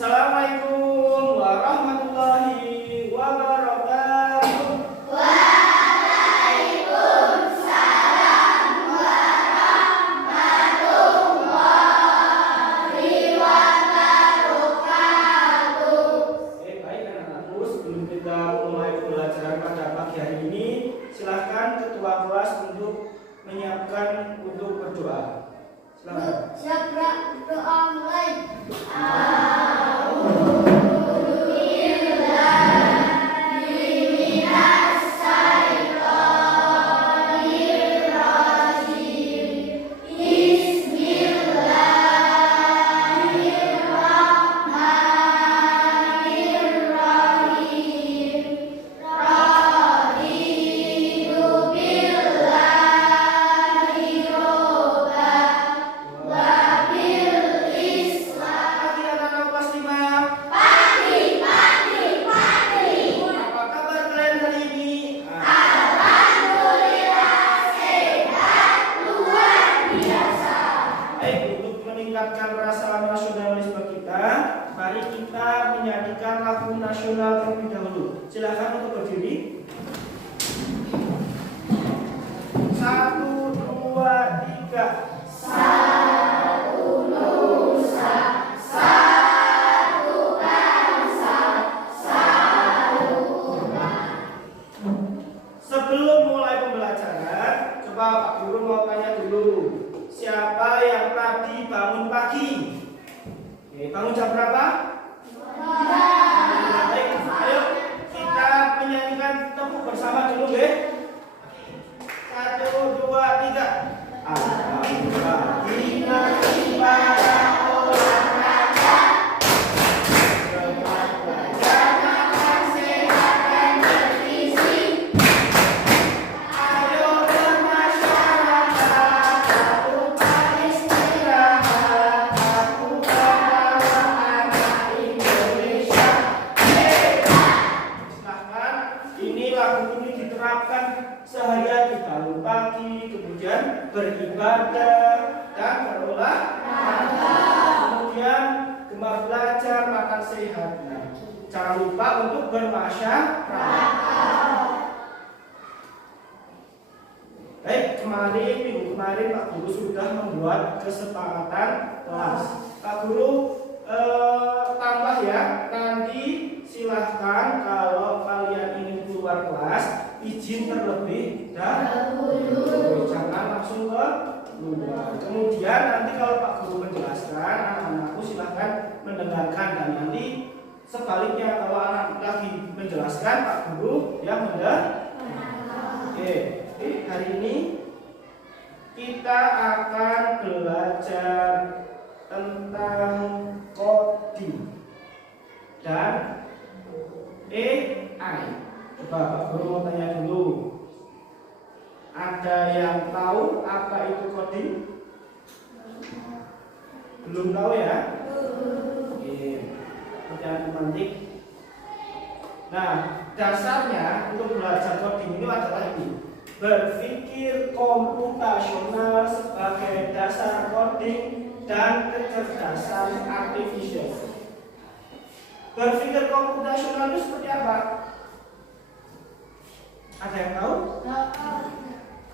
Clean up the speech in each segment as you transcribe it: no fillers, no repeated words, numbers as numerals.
Assalamualaikum warahmatullahi wabarakatuh. Waalaikumsalam warahmatullahi wabarakatuh. Baik anak-anakku, sebelum kita mulai pelajaran pada pagi hari ini, silahkan ketua kelas untuk menyiapkan untuk berdoa. Silakan. Siap doa mulai. Meningkatkan rasa nasionalisme kita, mari kita menyanyikan lagu nasional terlebih dahulu. Silakan untuk berdiri. 1, 2, 3. Satu nusa, satu bangsa, satu umat. Sebelum mulai pembelajaran, coba Pak Guru mau tanya dulu. Siapa yang tadi bangun pagi? Bangun jam berapa? Baik, ayo kita menyanyikan tepuk bersama dulu, ya. 1, 2, 3. Pagi pada olahraga, semangat belajar, makan sehat dan bergizi. Ayo bermasyarakat, lakukan istirahat, lakukan anak Indonesia hebat. Silahkan, ini lagu ini diterapkan seharian. Bangun pagi, kemudian beribadah dan berolahraga, kemudian gemar belajar, makan sehat. Nah, jangan lupa untuk bermasyarakat. Baik, minggu kemarin Pak Guru sudah membuat kesepakatan kelas. Pak Guru tambah ya, nanti silahkan kalau kalian ingin keluar kelas, izin terlebih dahulu, jangan langsung ke luar. Kemudian nanti kalau Pak Guru menjelaskan, anak-anakku silahkan mendengarkan, dan nanti sebaliknya kalau anak lagi menjelaskan, Pak Guru yang mendengarkan. Oke, hari ini kita akan belajar tentang coding dan AI. Coba Pak Guru mau tanya dulu. Ada yang tahu apa itu coding? Belum tahu ya? Oke, pertanyaan semantik. Nah, dasarnya untuk belajar coding ini adalah ini. Berpikir komputasional sebagai dasar coding dan kecerdasan artifisial. Berpikir komputasional itu seperti apa? Ada yang tahu?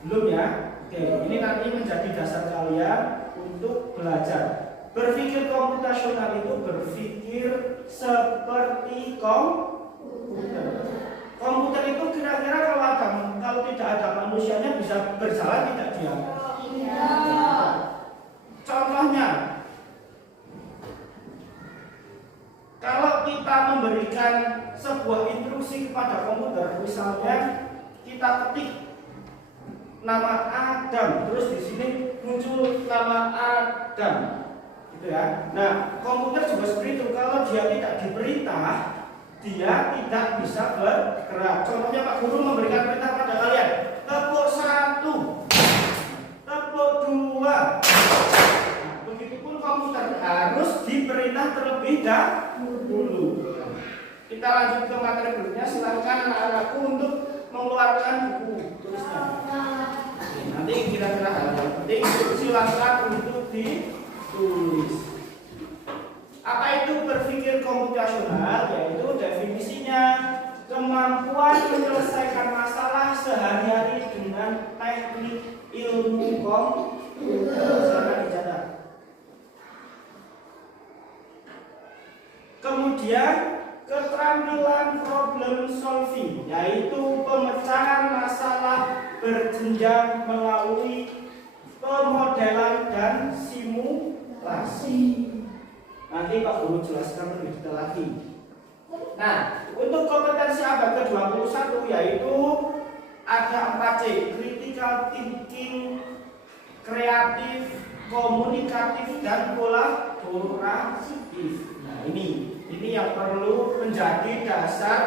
Belum ya? Oke, ini nanti menjadi dasar kalian untuk belajar. Berpikir komputasional itu berpikir seperti komputer. Komputer itu kira-kira kalau tidak ada manusianya bisa berjalan tidak dia? Tidak. Contohnya, kalau kita memberikan sebuah instruksi kepada komputer, misalnya kita ketik nama Adam, terus di sini muncul nama Adam, gitu ya. Nah, komputer juga seperti itu. Kalau dia tidak diperintah, dia tidak bisa bergerak. Contohnya Pak Guru memberikan perintah pada kalian, tepuk 1, tepuk 2. Begitupun komputer harus diperintah terlebih dahulu. Kita lanjut ke materi berikutnya. Silakan anak-anakku untuk mengeluarkan buku tulisnya. Nanti kira-kira hal yang penting silakan untuk ditulis. Apa itu berpikir komputasional? Yaitu definisinya kemampuan menyelesaikan masalah sehari-hari dengan teknik ilmu komputer. Silakan dicatat. Kemudian keterampilan problem solving, yaitu pemecahan masalah berjenjang melalui pemodelan dan simulasi. Nanti Pak Guru jelaskan lebih detail lagi. Nah, untuk kompetensi abad ke-21 yaitu ada 4C: critical thinking, kreatif, komunikatif, dan kolaboratif. Nah, ini yang perlu menjadi dasar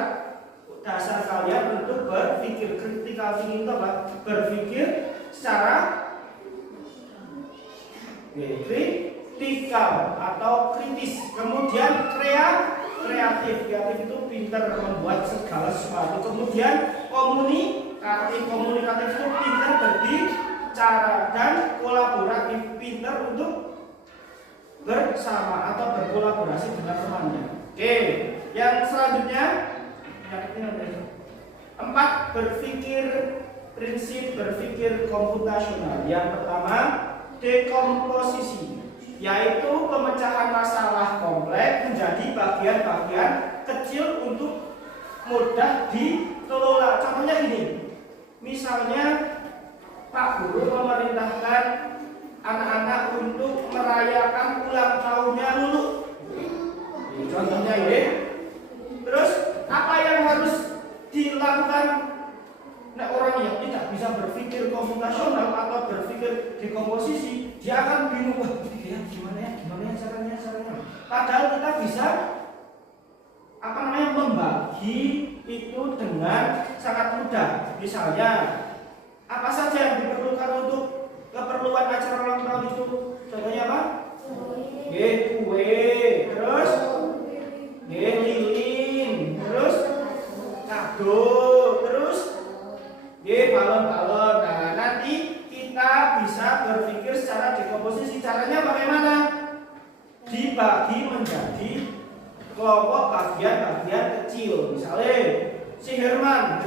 kalian untuk berpikir. Critical thinking itu apa? Berpikir secara kritikal atau kritis. Kemudian kreatif itu pintar membuat segala sesuatu. Kemudian komunikatif itu pintar berbicara, dan kolaboratif pintar untuk bersama atau berkolaborasi dengan temannya. Oke, yang selanjutnya 4 prinsip berpikir komputasional. Yang pertama, dekomposisi, yaitu pemecahan masalah kompleks menjadi bagian-bagian kecil untuk mudah dikelola. Contohnya ini, misalnya Pak Guru memerintahkan anak-anak untuk merayakan ulang tahunnya Lulu. Contohnya ini. Terus apa yang harus dilakukan? Nah, orang yang tidak bisa berpikir komputasional atau berpikir dekomposisi, dia akan bingung, wah gimana ya caranya. Padahal kita bisa membagi itu dengan sangat mudah. Misalnya, apa saja yang diperlukan untuk keperluan acara ulang tahun itu? Contohnya apa? Kue, terus lilin, terus kado, terus balon-balon. Nah, nanti kita bisa berpikir secara dekomposisi. Caranya bagaimana? Dibagi menjadi kelompok bagian-bagian kecil. Misalnya si Herman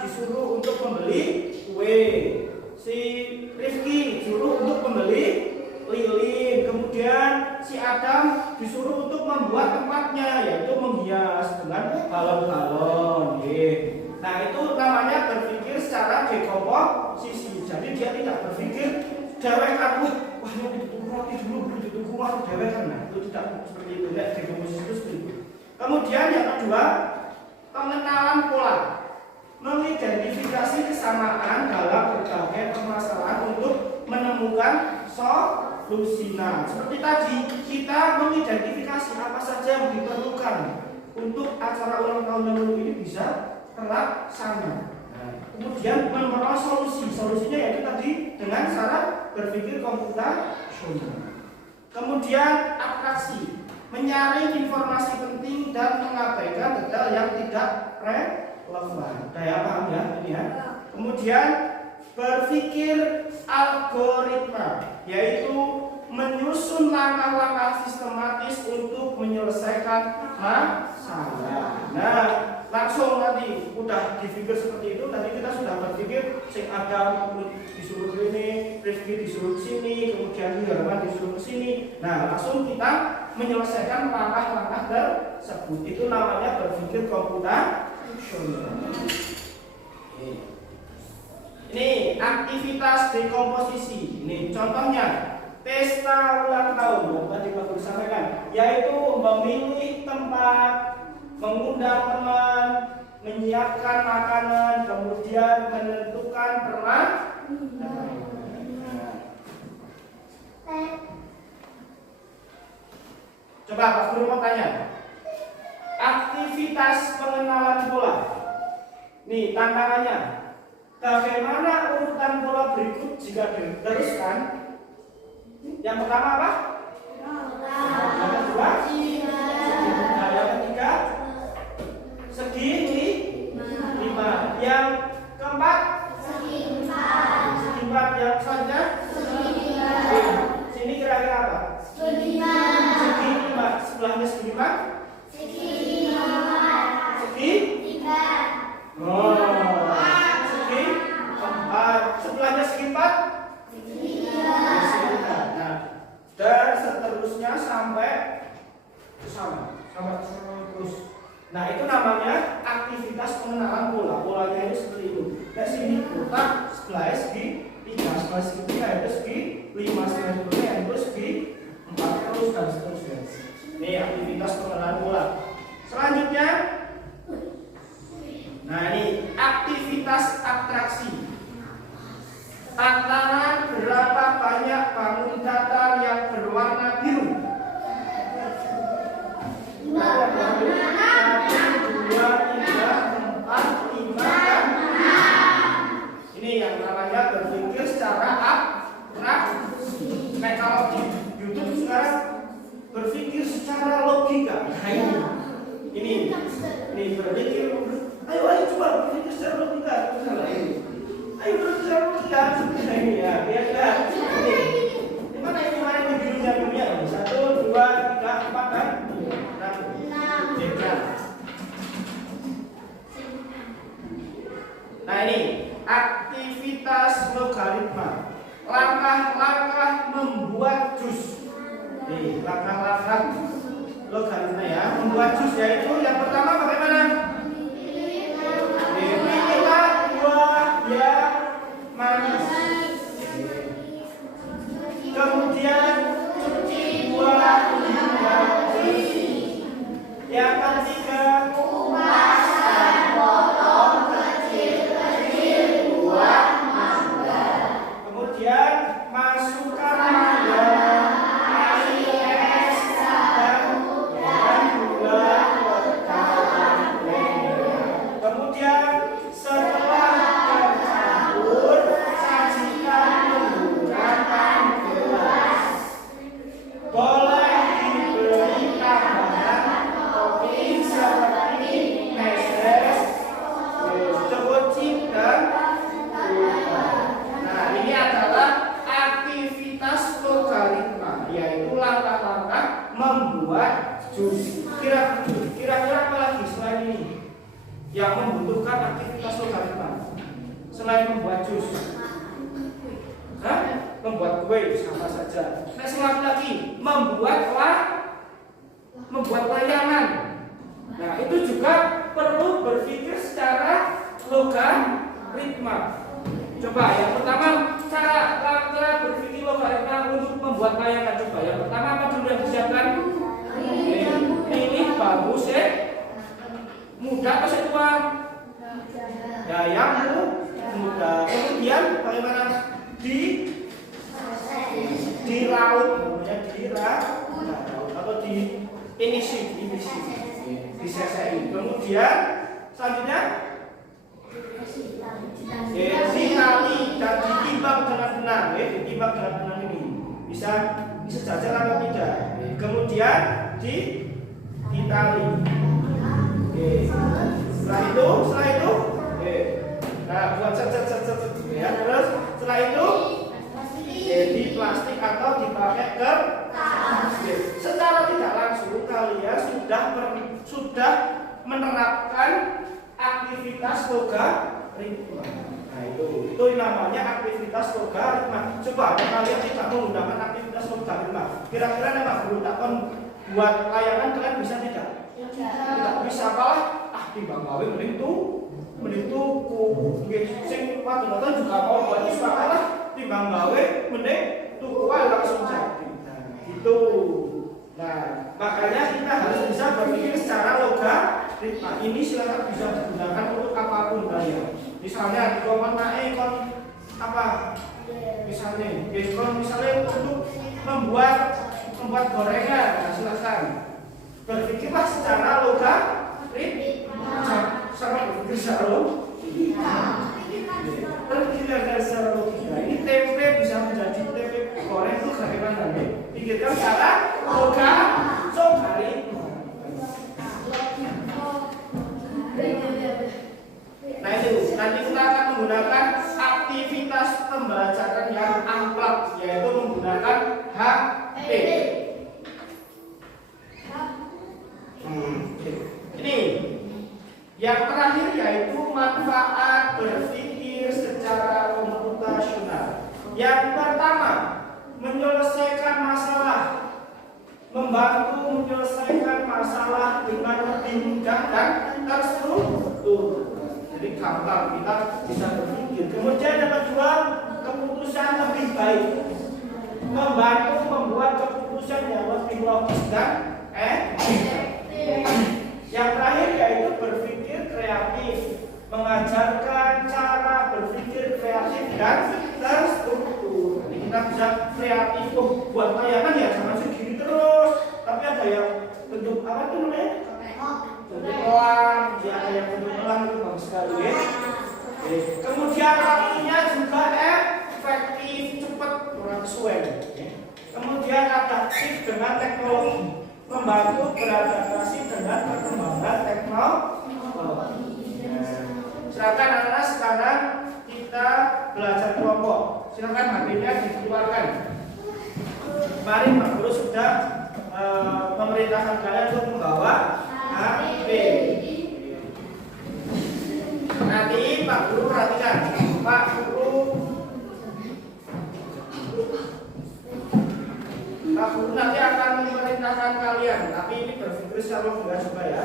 disuruh untuk membeli kue, si Rifki disuruh untuk membeli lilin, kemudian si Adam disuruh untuk membuat tempatnya, yaitu menghias dengan balon-balon. Nah, itu namanya berpikir secara dekomposisi. Jadi dia tidak berpikir dewekan, wah ini ditutup roti dulu, ditutup rumah dewekan. Nah, itu tidak seperti itu, ya. Dekomposisi itu seperti itu. Kemudian yang kedua, pengenalan pola, mengidentifikasi kesamaan dalam berbagai permasalahan untuk menemukan solusi. Nah, seperti tadi kita mengidentifikasi apa saja yang diperlukan untuk acara ulang tahun yang lalu ini bisa terlaksana. Nah, kemudian menemukan solusinya yaitu tadi dengan cara berpikir komputasional. Kemudian atraksi, menyaring informasi penting dan mengabaikan detail yang tidak relevan. Daya paham ya ini ya. Kemudian berpikir algoritma, yaitu menyusun langkah-langkah sistematis untuk menyelesaikan masalah. Nah, langsung nanti udah dipikir seperti itu. Tadi kita sudah berpikir sing Adam disuruh sini, Rifki disuruh sini, kemudian Herman disuruh sini. Nah, langsung kita menyelesaikan langkah-langkah tersebut. Itu namanya berpikir komputasional. Ini aktivitas dekomposisi. Ini contohnya pesta ulang tahun yang tadi Pak Guru sampaikan, yaitu memilih tempat, mengundang teman, menyiapkan makanan, kemudian menentukan permainan. Coba Pak Guru mau tanya, aktivitas pengenalan pola. Nih tantangannya, bagaimana urutan pola berikut jika diteruskan? Yang pertama apa? Yang kedua? Nah, yang ketiga? Segi 5. Yang keempat? Segi 4. Yang selanjutnya? Sini kira-kira apa? Segi 5. Sebelahnya Segi? Oh, segi 4. Sebelahnya segi 4? Segi 3. Nah, dan seterusnya sampai ke sana terus. Nah, itu namanya aktivitas pengenalan pola. Polanya itu seperti itu. Nah, sini kotak sebelah segi 3, sebelah segi 3 itu segi 5, sebelah segi 5 itu segi 4 terus dan seterusnya. Ini aktivitas pengenalan pola. Selanjutnya, nah ini aktivitas atraksi. Tataran berapa banyak bangun datar yang berwarna biru? 1, 2, 3, 4, 5, dan 6. Ini yang namanya berpikir secara abstraksi. Nah, kalau di YouTube sekarang berpikir secara logika. Nah, ini berpikir. Ayo coba berpikir secara logika. Ayo berpikir secara logika. Nah, ini ya, lihatlah. Ini mana ini birunya dunia? 1, 2, 3, 4, dan 6. Nah, ini aktivitas logaritma. Langkah-langkah membuat jus. Nih, langkah-langkah logaritma ya, membuat jus yaitu yang pertama bagaimana? Pilihlah buah yang manis. Kemudian cuci buah yang bersih. Yang ketiga, kupas dan potong kecil-kecil buah mangga. Kemudian masukkan mangga, air es, dan gula ke dalam blender. Kemudian setelah tercampur, sajikan menggunakan gelas. Boleh diberi tambahan topping seperti meses, choco chip, dan gula. Nah, ini adalah aktivitas logaritma, yaitu langkah-langkah membuat jus. Kira-kira apa lagi selain ini yang membutuhkan aktivitas logaritma selain membuat jus? Membuat kue sama saja. Nah, selain lagi membuat layangan. Nah, itu juga perlu berpikir secara logaritma. Coba yang pertama cara berpikir logaritma untuk membuat layangan. Coba yang pertama apa dulu yang disiapkan? Ini bambu muda atau tua? Ya, yang muda. Kemudian bagaimana? Di laut, atau di inisi disesei. Kemudian selanjutnya ditali dan ditimbang dengan benar. Ditimbang dengan benar ini bisa sejajar atau tidak. Kemudian ditali. Setelah itu nah buat ya, terus setelah itu di plastik atau dipakai kertas. Secara tidak langsung kalian sudah menerapkan aktivitas logaritma. Nah, itu namanya aktivitas logaritma. Coba kalian tidak menggunakan aktivitas logaritma, kira-kira nama guru takon buat layangan kalian bisa tidak? Tidak bisa. Kalah timbang gawe mending tuku. Sing padha juga mau buat istilah timbang gawe mending tuku ae langsung jadi. Gitu. Nah, makanya kita harus bisa berpikir secara logaritma. Ini silakan bisa digunakan untuk apapun kalian. Misalnya di komanae kon apa? Misalnya untuk membuat gorengan. Nah, silakan berpikirlah secara logaritma. Sama berpikir secara logika. Berpikirkan secara logika. Ini tempe bisa menjadi tempe goreng itu bagaimana nih? Pikirkan secara logaritma. Nah itu, nanti kita akan menggunakan aktivitas pembelajaran yang amplop, yaitu menggunakan HP. Yang terakhir yaitu manfaat berpikir secara komputasional. Yang pertama, menyelesaikan masalah, membantu menyelesaikan masalah dengan lebih mudah dan terstruktur. Jadi gampang kita bisa berpikir. Kemudian yang kedua, keputusan lebih baik, membantu membuat keputusan yang lebih logis dan efektif. Yang terakhir yaitu berpikir kreatif, mengajarkan cara berpikir kreatif dan terstruktur. Jadi kita bisa kreatif buat tayangan ya jangan segini terus, tapi ada yang bentuk apa itu namanya? Bentuk elang, ya ada yang bentuk elang itu bagus sekali ya. Kemudian waktunya juga efektif, cepat, kurang sesuai. Kemudian adaptif dengan teknologi, membantu beradaptasi dengan perkembangan teknologi. Silakan anak-anak sekarang kita belajar kelompok. Silakan HP-nya dikeluarkan. Mari Pak Guru sudah memerintahkan kalian untuk membawa HP. Nanti Pak Guru perhatikan, Pak Guru nanti akan memerintahkan kalian, tapi ini berpikir secara logika juga ya.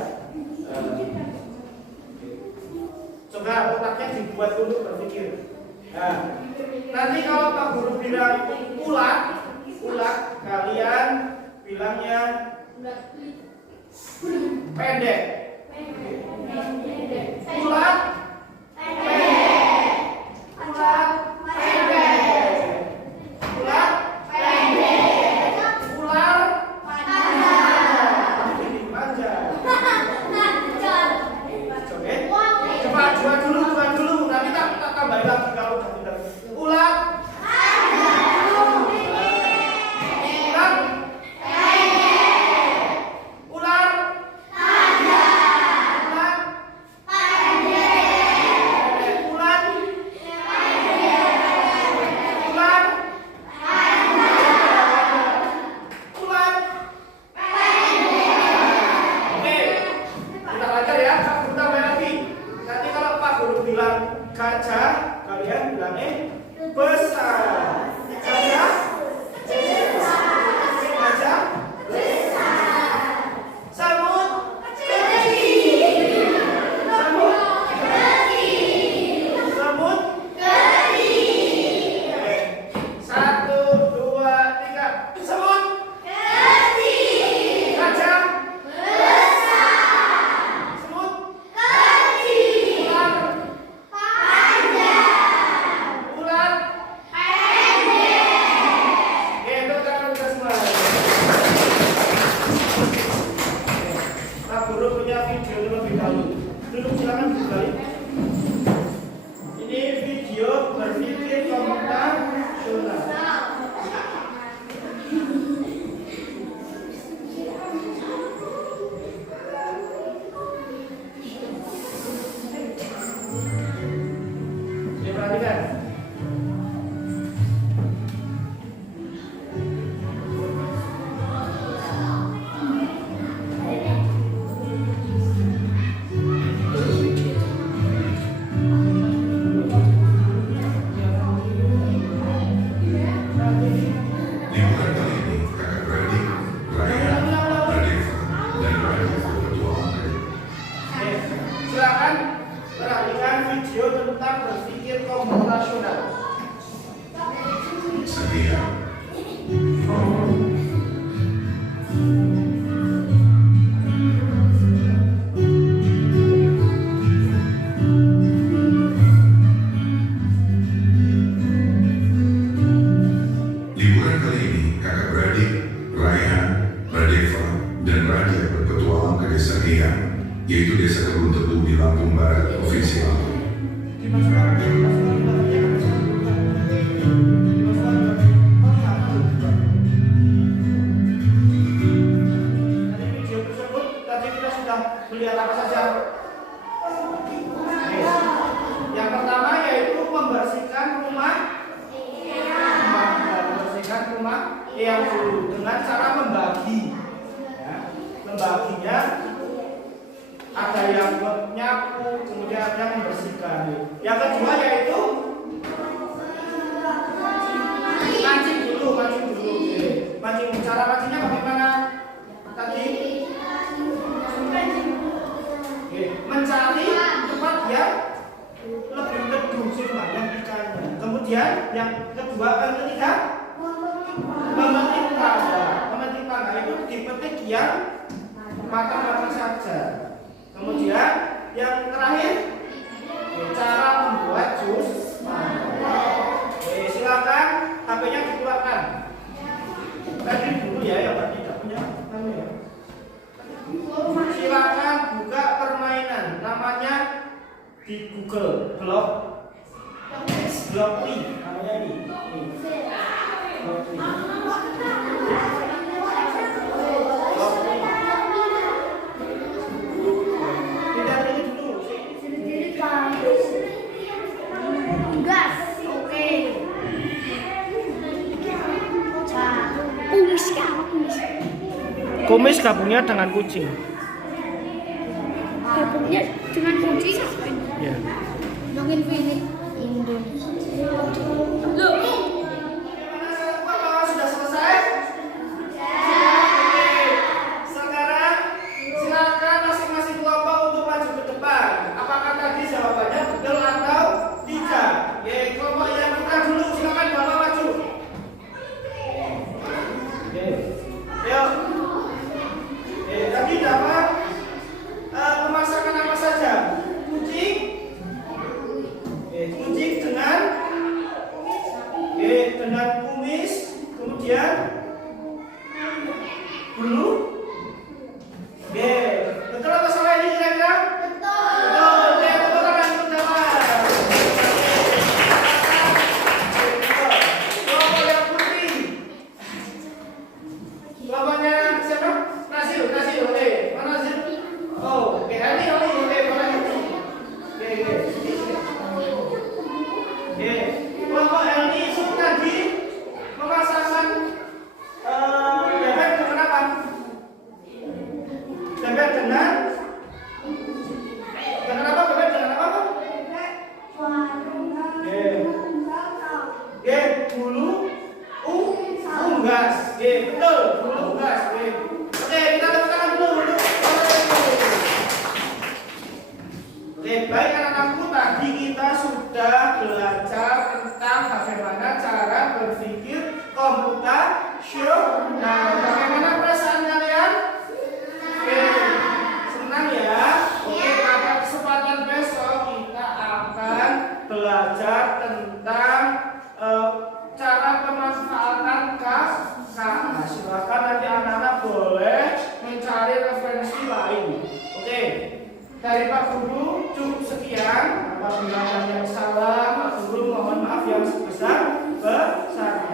Coba otaknya dibuat untuk berpikir. Nah, nanti kalau Pak Guru bilang ulat, kalian bilangnya pendek. Ulat pendek. Ulat pendek. Ulat pendek. Ular panjang. Ini panjang. Coba dua dulu. Nanti tak tambahin lagi kalau udah pintar. Ulat. Gajah, kalian bilangnya besar. Gajah besar. Gajah besar. Semut kecil. Semut kecil. Semut kecil. Satu, dua, tiga. Semut kecil. Gajah besar. Semut kecil. Ular Pak Guru punya video terlebih dahulu. Duduk silakan kembali. Ini video berpikir komputasional. Perhatikan. Silakan perhatikan video tentang berpikir komputasional. Sedia. Liburan kali ini kakak beradik, Raihan, Radeva, dan Raja berpetualang ke desa Giang, yaitu desa Kebun Tebu di Lampung Barat, Provinsi Lampung. Video tersebut tadi kita sudah melihat apa saja. Yang pertama yaitu membersihkan rumah yang dulu dengan cara membagi. Ya, membaginya ada yang menyapu, kemudian ada yang membersihkan. Yang kedua yaitu mancing dulu. Oke. Mancing, cara mancingnya bagaimana? Tadi oke, mencari tempat yang lebih teduh banyak ikannya. Kemudian yang kedua, yang ketiga memetik tangga. Memetik tangga itu dipetik yang matang-matang saja. Kemudian yang terakhir cara membuat jus mangga. Oke, silakan HP-nya dikeluarkan. Tadi dulu ya yang tidak punya ya. Silakan buka permainan, namanya di Google Blockly namanya ini. Blockly. Tidak ini dulu. Gas, oke. Kumis ya, Kumis gabungnya dengan kucing. gabungnya dengan kucing. Ya. Dongin Philip Indonesia. Loh. Apakah sudah selesai? Sekarang silakan masing-masing kelompok untuk maju ke depan. Apakah tadi jawabannya betul atau tidak? Ya, kelompok yang kita dulu silakan bapak maju. Oke. Yuk. Tadi dapat memasakkan apa saja? Kucing. Kucing dengan kumis, kemudian bulu. Betul atau salah ini kira-kira? Betul. Tepuk tangan untuk dapat. Kelompok yang putih. Kelompoknya siapa? Nasir. Oke. Mana Nasir? Oh, oke. Ini. Oke, boleh. Oke. Kelompok ini tadi memasakkan bebek dengan apa? Bebek dengan apa? Bebek dengan apa? Bulu unggas. Betul, bulu unggas. Oke, kita tepuk tangan dulu. Oke, baik anak-anakku, tadi kita sudah belajar tentang bagaimana cara berpikir komputasional. Bagaimana perasaan kalian? Oke, senang ya? Oke, pada kesempatan besok kita akan belajar tentang cara pemanfaatan KKA. Silakan nanti anak-anak boleh mencari referensi lain. Oke. Dari Pak Guru cukup sekian. Apabila ada yang salah, Pak Guru mohon maaf yang sebesar-besarnya.